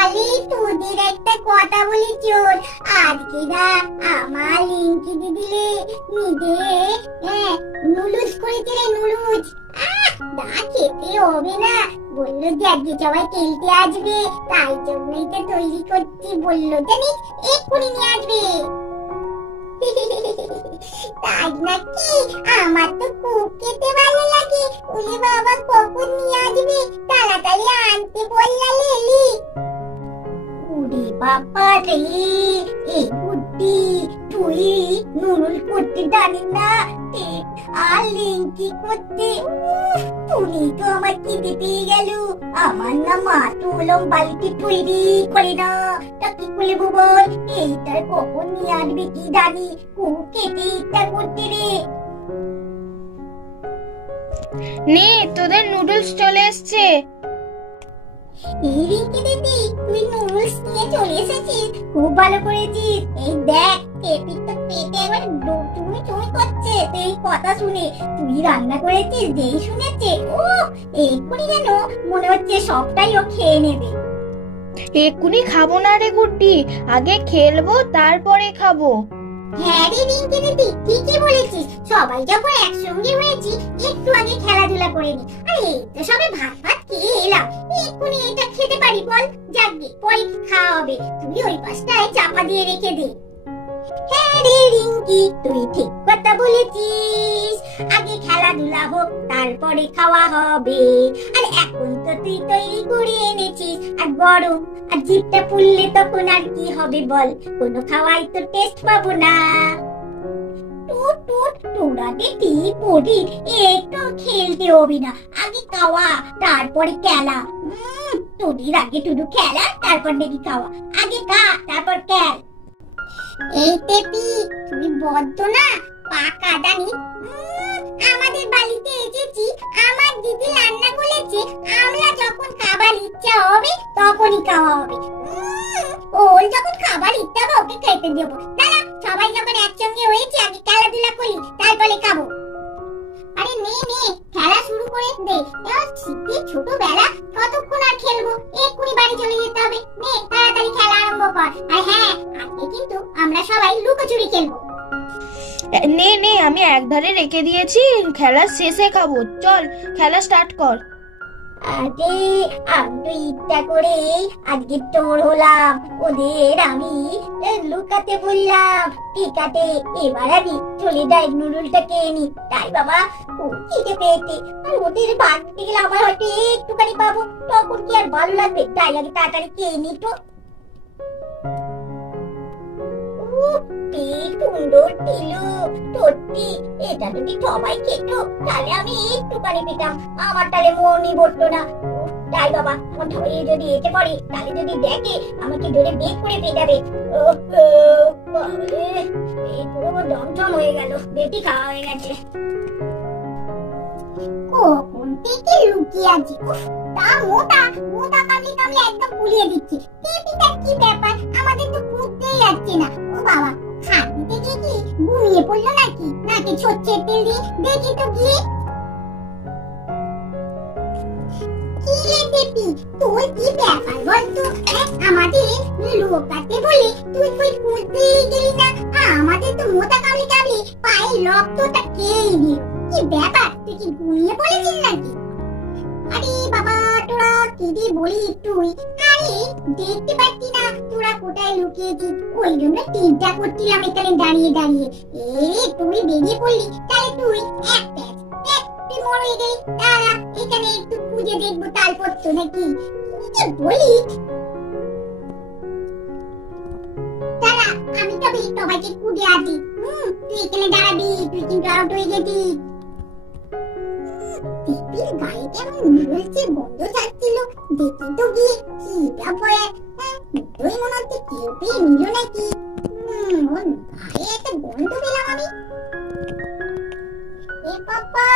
আরে তোদের একটা কথা বলি চোর, আজকে না আমার লিঙ্কি দিদিলে নিজে নুডলস করেছে রে, নুডলস। না খেতে হবে না, বললো যে আজকে সবাই খেলতে আসবে, তাই জন্যই তো তৈরি করছি, বললো জানিস এক্ষুনি নিয়ে আসবে। তাই নাকি? আমার তো খুব খেতে ভালো লাগে। ওরে বাবা, কখন নিয়ে আসবে? তাড়াতাড়ি আনতে বললা লেলি। ওরে বাবা রে, এই বুদ্ধি, তুই নুডল করতে জানিস না, আর লিঙ্কি করতে। তুমি তো আমার খিদে পেয়ে গেল। আমার না মা তো ওলম বাড়িতে তৈরি করে না, তা কি করবো বল? এইটার কখন নিয়ে আসবে কি জানি, খুব খেতে ইচ্ছা করতে রে। নে, তোদের নুডলস চলে এসছে। এই রিঙ্কি দিদি, তুই নুডলস নিয়ে চলে এসেছিস, খুব ভালো করেছিস। এই দেখ, পেপি তো পেটে একবার চুমি চুমি করছে এই কথা শুনে। তুই রান্না করেছিস যেই শুনেছে, ও এক্ষুনি যেন মনে হচ্ছে সবটাই ও খেয়ে নেবে। এক্ষুনি খাবো না রে গুড্ডি, আগে খেলবো তারপরে খাবো। হ্যাঁ রে রিঙ্কি দিদি, ঠিকই বলেছিস। সবাই যখন একসঙ্গে হয়েছি, একটু আগে খেলাধুলা করে নি। আরে এই তো সবে ভাত ভাত খেয়ে এলাম, এক্ষুনি এটা খেতে পারি বল? যাকগে, পরে খাওয়া হবে। তুই ওই পাশটায় চাপা দিয়ে রেখে দে। হ্যাঁ রে রিঙ্কি, তুই ঠিক কথা বলেছিস। আগে খেলাধুলা হোক, তারপরে খাওয়া হবে। আর এখন তো তুই তৈরি করে এনেছিস, আর গরম, আর জিভটা পুড়লে তখন আর কি হবে বল? কোনো খাওয়াই তো টেস্ট পাবো না। টুট টুট, তোরা দেখি পড়ি, একটু খেলতে হবে না। আগে খাওয়া, তারপরে খেলা। তোদের আগে শুধু খেলা, তারপর নাকি খাওয়া। আগে খা, তারপর খেল। এই পেপি, তুমি বদ্ধ না পাকা জানি। আমাদের বাড়িতে এসেছি, আমার দিদি রান্না করেছে, আমরা যখন খাবার ইচ্ছা হবে তখনই খাওয়া হবে। ওর যখন খাবার ইচ্ছা হবে ওকে খেতে দেবো। দাঁড়া, সবাই যখন একসঙ্গে হয়েছে, আগে খেলাধুলা করি, তারপরে খাবো। আরে নে নে, খেলা শুরু করে দে। শীতের ছোটবেলা, কতক্ষণ আর খেলবো? এক্ষুনি বাড়ি চলে যেতে হবে। নে, তাড়াতাড়ি খেলা আরম্ভ কর। আর হ্যাঁ, আজকে কিন্তু আমরা সবাই লুকোচুরি খেলবো। নে নে, আমি একধারে রেখে দিয়েছি, খেলা শেষে খাবো। চল, খেলা স্টার্ট কর। আরে আমি তো ইচ্ছা করে আজকে চোর হলাম, ওদের আমি লুকাতে বললাম। ঠিক আছে, এবার আমি চলে যাই, নুডলটা খেয়ে নি। তাই বাবা, খুব খিদে পেয়েছে, আর ওদের ভাগতে গেলে আমার হয়তো একটুখানি পাবো, তখন কি আর ভালো লাগবে? তাই আগে তাড়াতাড়ি খেয়ে নি তো। সুন্দর ছিল সত্যি, এটা যদি সবাই খেত তাহলে আমি একটুখানি পেতাম, আমার তাহলে মনই বসতো না। তাই বাবা, আমার ধরে যদি এসে পড়ে, তাহলে যদি দেখে আমাকে ধরে বের করে পেয়ে যাবে। এই পুরো দমদম হয়ে গেল, বেটি খাওয়া হয়ে গেছে। কখন থেকে লুকিয়ে আছি, তা মোটা মোটা কামলি কামলি একদম পুড়িয়ে দিচ্ছে। পেপিটা কি ব্যাপার, আমাদের তো বুঝতেই যাচ্ছে না। ও বাবা, খাটি থেকে কি ঘুমিয়ে পড়লো নাকি? নাকি ছোট্টের তেল দিয়ে দেখি তো গিয়ে। কি রে পেপি, তোর কি ব্যাপার বলতো? আমাদের লোকাতে বলে তুই কই বুঝতেই গেলি না? আমাদের তো মোটা কামলি কামলি পায়ে রক্তটা খেয়ে দিল। কি ব্যাপার, তুই কি ঘুমিয়ে পড়েছিস নাকি? আরে বাবা, তোরা কি দিয়ে বলি তুই? আরে দেখতে পাচ্ছি না তোরা কোথায় লুকিয়েছিস, ওই জন্য চিন্তা করছিলাম এখানে দাঁড়িয়ে দাঁড়িয়ে। তুই বেরিয়ে পড়লি, তাহলে তুই এক প্যাচ তুই মরে গেলি। দাঁড়া, এখানে একটু খুঁজে দেখবো তালপত্র নাকি। কি যে বলি, দাঁড়া, আমি তবে সবাইকে খুঁজে আসি। তুই এখানে দাঁড়াবি, তুই কিন্তু আউট হয়ে গেছিস। পেপির গায়ে কেমন নুডলসের গন্ধ ছাড়ছিল, দেখি তো গিয়ে। কি ব্যাপার, তুই মনে হচ্ছে কেউ পেয়ে নিল নাকি? ওর গায়ে একটা গন্ধ পেলাম আমি। এ বাবা,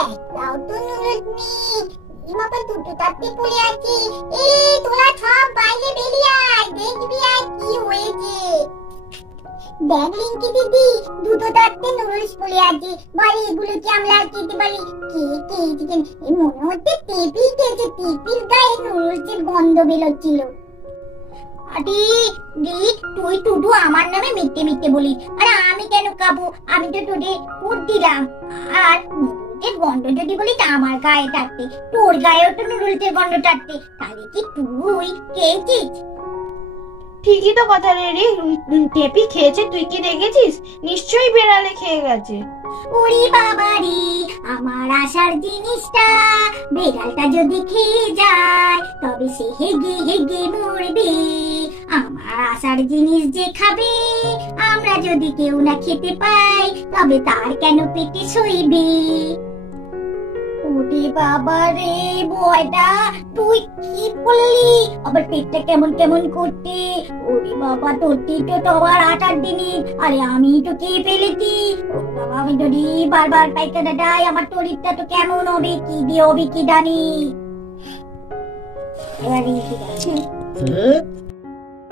একটাও তো নুডলস নেই। এই বাবা, দুটো তাতে পড়ে আছে। তোরা সব বাইরে বেরিয়ে আয়, দেখবি আর কি হয়েছে। দেখ রিঙ্কি দিদি, দুটো তারতে নুডলস পড়ে আছে, বলে এগুলো কি আমরা আর খেতে পারি? কে কে চিকেন, মনে হচ্ছে টেপি খেয়েছে, টেপির গায়ে নুডলসের গন্ধ বেরোচ্ছিল। আরে দেখ, তুই টুডু আমার নামে মিথ্যে মিথ্যে বলিস, আর আমি কেন খাবো? আমি তো তোদের ফুড দিলাম। আর নুডলসের গন্ধ যদি বলিস আমার গায়ে টাটতে, তোর গায়েও তো নুডলসের গন্ধ টাটতে, তাহলে কি তুই খেয়েছিস? ঠিকই তো কথা রে রে, টেপি খেয়েছে, তুই কি দেখেছিস? নিশ্চয়ই বেড়ালে খেয়ে গেছে। ওরে বাবা রে, আমার আশার জিনিসটা বেড়ালটা যদি খেয়ে যায় তবে সে হেগে হেগে মরবে। আমার আশার জিনিস যে খাবে, আমরা যদি কেউ না খেতে পাই তবে তার কেন পেটে সইবে? ওরে বাবা রে বয়টা, তুই কি বললি? আবার পেটটা কেমন কেমন করতে? ওরে বাবা, তোরটি তো আবার 8 দিনই, আরে আমি তো খেয়ে ফেলেছি। ওরে বাবা, আমি যদি বারবার পায়খানা যাই আমার শরীরটা তো কেমন হবে, কি দিয়ে হবে কি জানি। এবারে ঠিক আছে।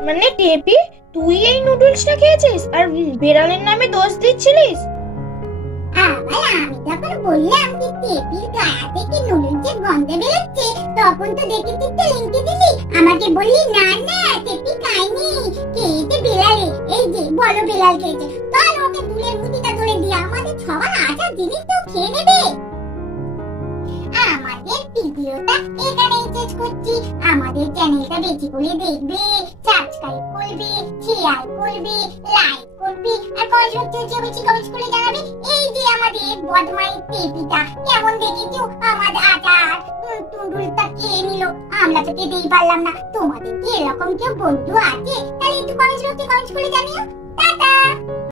মানে টেপি, তুই এই নুডলসটা খেয়েছিস আর বেড়ালের নামে দোষ দিচ্ছিলিস? আবার আমি যখন বললাম যে টেপির গায়ে থেকে নুডলসের গন্ধ বেরোচ্ছে, তখন তো দেখেছিস তো লিংকে দিলি, আমাকে বললি না না টেপি খায়নি, খেয়েছে বেড়ালে। এই যে বলো বেড়াল খেয়েছে, তাহলে ওকে দুলের মুঠিটা ধরে দিয়ে আমাদের সবার আচার জিনিস তো খেয়ে নেবে। আমাদের ভিডিওটা এখানেই শেষ করছি। আমাদের চ্যানেলটা বেশি করে দেখবে, সাবস্ক্রাইব করবে, শেয়ার করবে, লাইক করবে, আর কমেন্ট বক্সে বেশি কমেন্ট করে জানাবে এই যে আমাদের বদমাই টেপিটা কেমন দেখেছো আমাদের আচার টুডুলটা খেয়ে নিল, আমরা তো খেতেই পারলাম না। তোমাদের কি এরকম কেউ বন্ধু আছে? তাহলে একটু কমেন্ট বক্সে কমেন্ট করে জানিও। টাটা।